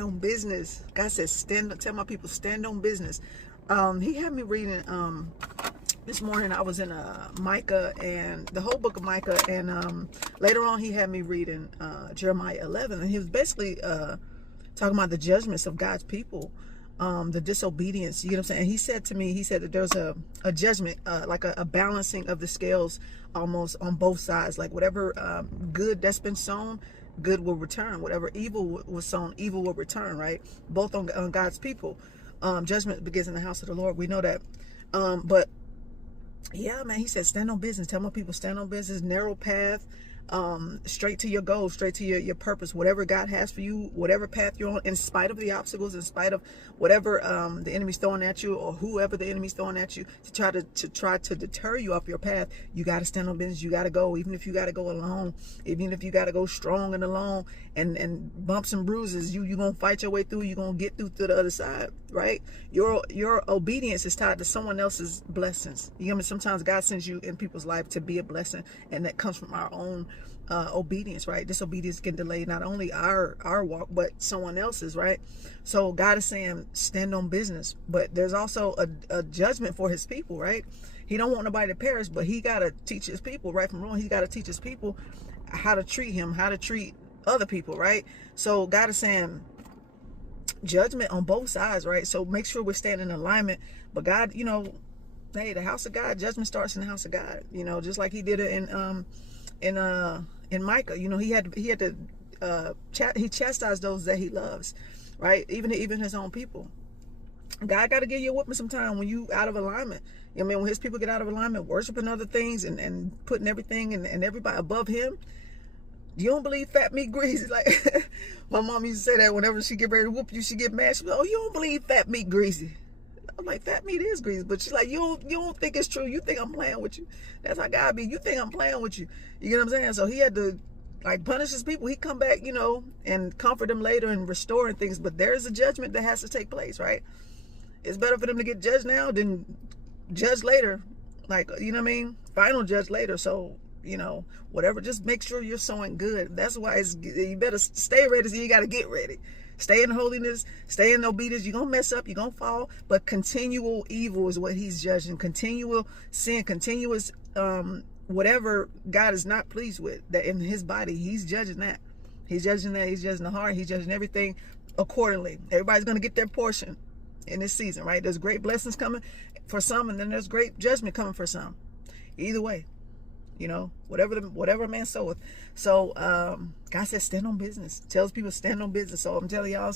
on business. God says, tell my people, stand on business. He had me reading, this morning I was in Micah, and the whole book of Micah, and later on he had me reading Jeremiah 11, and he was basically talking about the judgments of God's people, the disobedience. You know what I'm saying? And he said to me, he said that there's a judgment, like a balancing of the scales almost on both sides. Like whatever good that's been sown, good will return. Whatever evil was sown, evil will return, right? Both on God's people. Judgment begins in the house of the Lord. We know that. But yeah, man, he said, stand on business. Tell my people, stand on business, narrow path, straight to your goal, straight to your purpose, whatever God has for you, whatever path you're on, in spite of the obstacles, in spite of whatever the enemy's throwing at you, or whoever the enemy's throwing at you to try to deter you off your path. You got to stand on business. You got to go, even if you got to go alone, even if you got to go strong and alone, and bumps and bruises, you're going to fight your way through. You're going to get through to the other side, right? Your obedience is tied to someone else's blessings. You know what I mean? Sometimes God sends you in people's life to be a blessing, and that comes from our own obedience, right? Disobedience can delay not only our walk, but someone else's, right? So God is saying, stand on business, but there's also a judgment for his people, right? He don't want nobody to perish, but he got to teach his people right from wrong. He's got to teach his people how to treat him, how to treat other people, right? So God is saying judgment on both sides, right? So make sure we're staying in alignment. But God, you know, hey, the house of God, judgment starts in the house of God, you know, just like he did it in Micah. You know, he chastised those that he loves, right? Even his own people. God got to give you a whooping sometime when you out of alignment. You know what I mean? When his people get out of alignment, worshiping other things and putting everything and everybody above him. You don't believe fat meat greasy? Like my mom used to say that whenever she get ready to whoop you, she get mad. She be like, oh, you don't believe fat meat greasy? I'm like, fat meat is greasy. But she's like, you don't think it's true. You think I'm playing with you. That's how God be. You think I'm playing with you. You get what I'm saying? So he had to like punish his people. He come back, you know, and comfort them later and restoring things. But there's a judgment that has to take place, right? It's better for them to get judged now than judged later. Like, you know what I mean? Final judge later. So, you know, whatever, just make sure you're sowing good. That's why you better stay ready. So you got to get ready. Stay in holiness, stay in obedience. You're going to mess up, you're going to fall, but continual evil is what he's judging. Continual sin, continuous whatever God is not pleased with, that in his body, he's judging that. He's judging that. He's judging the heart. He's judging everything accordingly. Everybody's going to get their portion in this season, right? There's great blessings coming for some, and then there's great judgment coming for some. Either way, you know, whatever man soweth. So God says, stand on business. Tells people stand on business. So I'm telling y'all,